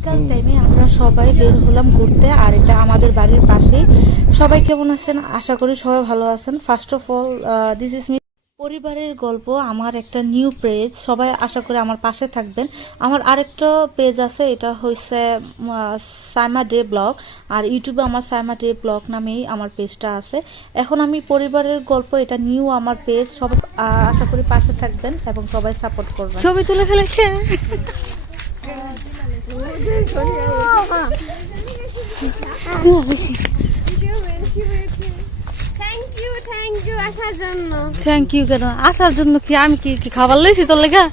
বিকাল টাইমে আমরা সবাই বের হলাম ঘুরতে, আর এটা আমাদের বাড়ির পাশেই। সবাই কেমন আছেন? আশা করি সবাই ভালো আছেন। First of all, this is me পরিবারের গল্প, আমার একটা নিউ পেজ। সবাই আশা করি আমার পাশে থাকবেন। আমার আরেকটা পেজ আছে, এটা হচ্ছে সাইমা ডে ব্লগ, আর ইউটিউবে আমার সাইমা ডে ব্লগ নামেই আমার পেজটা আছে। এখন আমি পরিবারের গল্প, এটা নিউ আমার পেজ। সবাই আশা করি পাশে থাকবেন এবং সবাই সাপোর্ট করবেন। ছবি তুলে ফেলেছে। থ্যাংক ইউ কেন? আসার জন্য কি আমি কি খাবার লইছি তোর লেগা?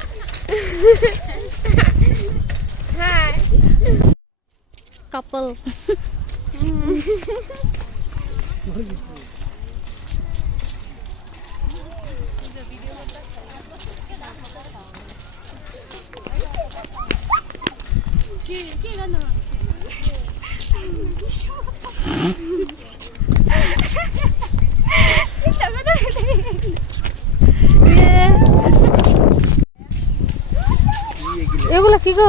কাপল এগুলা কি গো?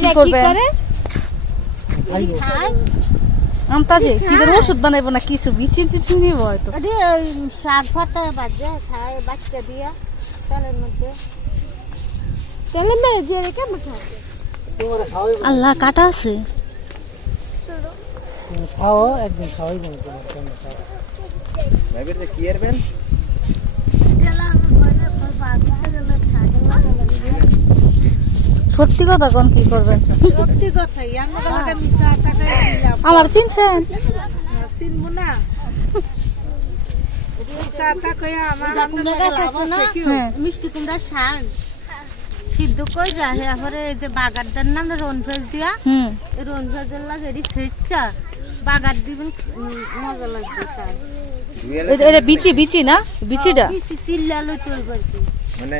কি করবে? আমতাজে কি করে ওষুধ বানাইবো না কিছু বিচিন চিচিন নিব হয়তো। শাক ফাটা বাজে খায় বাচ্চা দিয়া তেলের মধ্যে তেলে মেরে দিয়ে রেখে খায়। আল্লাহ কাটা আছে। খাও একদিন খাওয়াই যাবে তোমার কেমন খাও ভাইবের কি এরবেন সত্যি কথা কোন কি করবেন? সত্যি কথাই আমরা মিশা টাকা দিলাম। আমার চিনছেন? চিনবো না মিশা টাকা আমার কুমড়া গাছ আছে না, মিষ্টি কুমড়া শাক সিদ্ধ কই যা এরপরে এই যে বাগারদার নাম রনফেজ দিয়া রনফেজের লাগে এটি ছেচ্ছা বাগার দিবেন, মজা লাগবে শাক। এটা বিচি বিচি না? বিচিটা বিচি চিল্লালো চলবে আর কি, মানে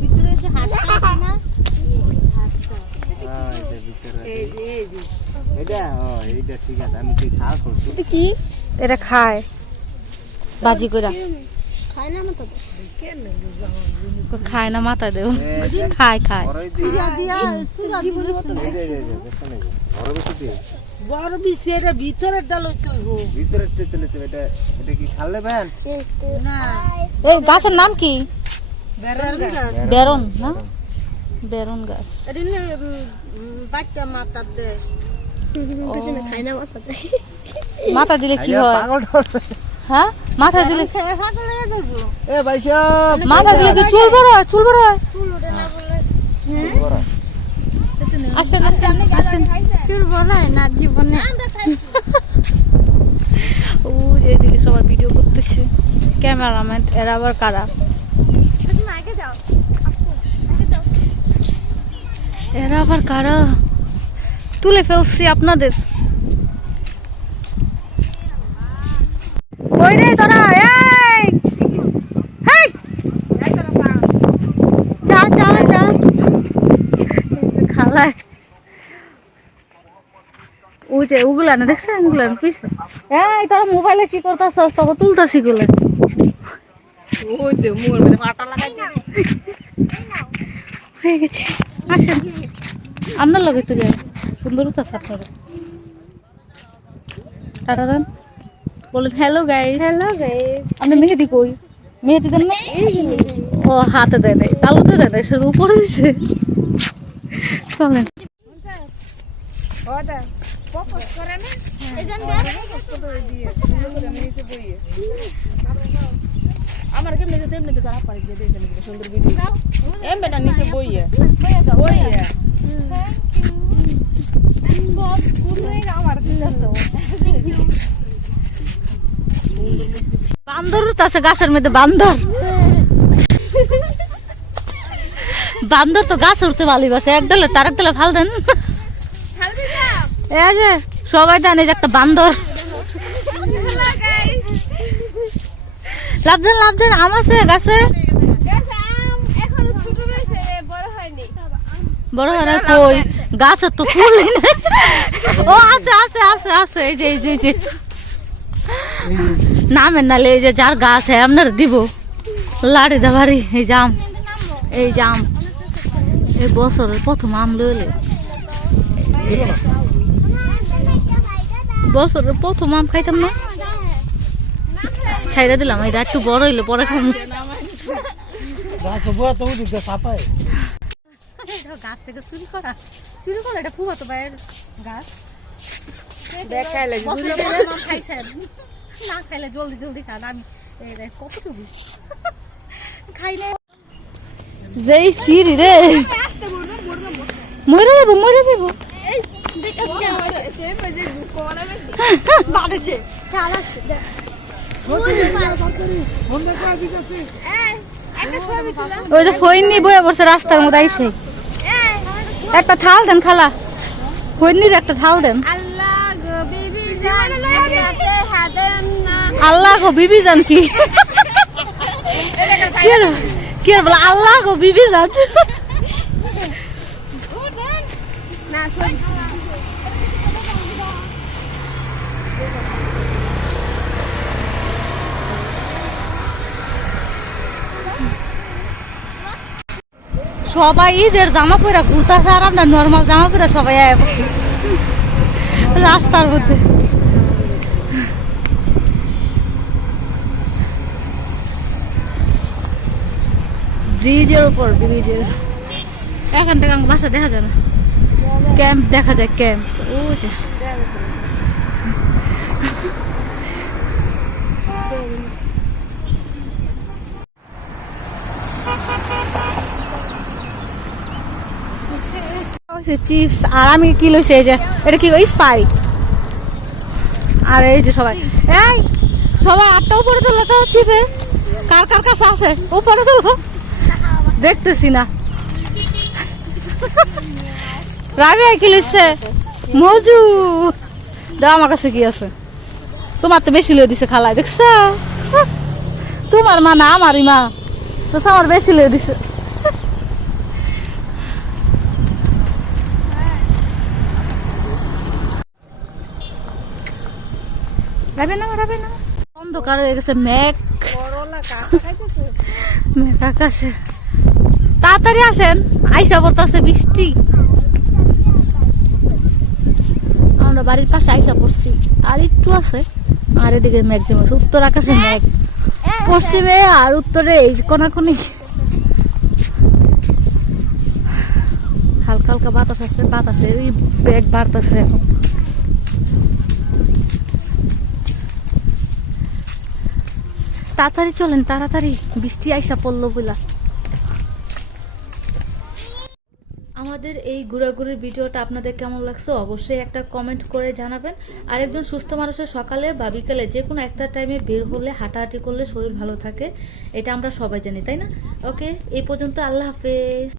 ভিতরে যে হাতটা আছে না, হাতটা এটা ভিতরে এই যে এই যে এটা এইটা ঠিক আছে। আমি কি খাওয়া করছি এটা কি? এটা খায় বাজি কইরা খায় না মতো খায় না, মাথা দেও খায় খায়। বড়ই দি দিয়া দিয়া সুরা দিলে মতো এই যে দেখো না বড় বেশি দি বড় বিচি এটা ভিতরের ডাল হইতে হইব ভিতরে তেলে তো এটা এটা কি খালে বেন না। এই গাছের নাম কি? বেড়ার গাছ বেরন না? বেরন গাছ। এটা নিয়ে বাচ্চা মাথা দেয় খায় না মাথা দেয়। মাথা দিলে কি হয়? হ্যাঁ মাথা দিলে খেয়ে পাগল হয়ে যাবো। এ ভাই সাহেব মাথা দিলে কি চুল বড় হয়? চুল বড় হয়? চুল ওঠে না বলে বড় আসেন আসেন আসেন। চুল বড় হয় না জীবনে। ও যে এদিকে সবাই ভিডিও করতেছে, ক্যামেরাম্যান। এরা আবার কারা? এরা আবার কারা? তুলে ফেলছি আপনাদের। ওই রে তোরা, এই হেই চা চা চা খালায়। ওই যে ওগুলা না দেখছেন, ওগুলার পিছে। এই তোরা মোবাইলে কি করতেছস? তখন তুলতাছি গুলো। ওই দে মোবাইলে পাটা লাগাই হয়ে গেছে। আসেন আপনার লগে তুই সুন্দর হতাছে আপনারা। টাটা দেন, বলেন হ্যালো গাইস। Hello guys. আপনি মেহেদি কই? মেহেদি দেন না? ও হাতে দেয় নাই, তালুতে দেয় নাই, শুধু উপরে দিছে। চলেন। ও দা প্রপোজ করে না এইজন প্রপোজ করে দিয়ে আমি এসে বইয়ে আমার কে মেজে তেমনি তো তারা পারি দিয়ে দিয়েছে নাকি সুন্দর ভিডিও এম বেটা নিচে বইয়ে বইয়ে বহুত কুলে আমার দিলাছো বান্দর আছে গাছের মধ্যে। বান্দর বান্দর তো গাছ উঠতে ভালোবাসে। একদলে তার একদলে ফাল দেন। এই যে সবাই দেন, এই যে একটা বান্দর। লাভ দেন লাভ দেন। আম আছে গাছে? বড় হয় না কই? গাছে তো ফুলই নাই। ও আছে আছে আছে আছে। এই যে এই যে এই যে নামেন নালে, এই যে যার গাছ আপনার দিব লাড়ি দাবারি। এই জাম, এই জাম এই বছরের প্রথম আম লইলে ছিল না বছরের প্রথম আম খাইতাম না ছাইরা দিলাম এটা একটু বড় হইলে পরে খাবো গাছ বুয়া তো উঠে চাপায় গাছ থেকে চুরি করা এটা ফুফাতো ভাইয়ের গাছ না খাইলে জলদি জলদি খান আমি কতটুকু খাইলে যেই সিঁড়ি রে মরে যাবো ওই যে ফইনি বয়ে বসে রাস্তার মধ্যে আইছে একটা থাল দেন খালা ফইনির একটা থাল দেন আল্লাহ গো বিবি জান কি কি বলে আল্লাহ গো বিবি জান সবাই ঈদের জামা পরে ঘুরতেছে আর আমরা নর্মাল জামা পরে সবাই আয়া পড়ছি রাস্তার মধ্যে ব্রিজের উপর ব্রিজের এখান থেকে আমার বাসা দেখা যায় না ক্যাম্প দেখা যায় ক্যাম্প ও যে চিপস আর আমি কি লইছি এই যে এটা কি স্পাইট আর এই যে সবাই এই সবাই আটটা উপরে তোলো তো চিপে কার কার কাছে আছে উপরে তোলো দেখতেছি না রাবিয়া কি লইছে মজু দাও আমার কাছে কি আছে তোমার তো বেশি লয়ে দিছে খালায় দেখছো তোমার মা না আমারই মা তো আমার বেশি লয়ে দিছে রাবে না অন্ধকার হয়ে গেছে মেঘ মেঘ আকাশে তাড়াতাড়ি আসেন আইসা পড়তেছে বৃষ্টি আমরা বাড়ির পাশে আইসা পড়ছি আর একটু আছে আর এদিকে মেঘ জমেছে উত্তর আকাশে মেঘ পশ্চিমে আর উত্তরে এই কোনাকুনি হালকা হালকা বাতাস আছে বাতাসে এই বেগ বাড়তেছে এখন তাড়াতাড়ি চলেন তাড়াতাড়ি বৃষ্টি আইসা পড়লো বলা আমাদের এই ঘোরাঘুরির ভিডিওটা আপনাদের কেমন লাগছে অবশ্যই একটা কমেন্ট করে জানাবেন আর একজন সুস্থ মানুষের সকালে বা বিকালে যে কোনো একটা টাইমে বের হলে হাঁটাহাঁটি করলে শরীর ভালো থাকে এটা আমরা সবাই জানি তাই না ওকে এই পর্যন্ত আল্লাহ হাফেজ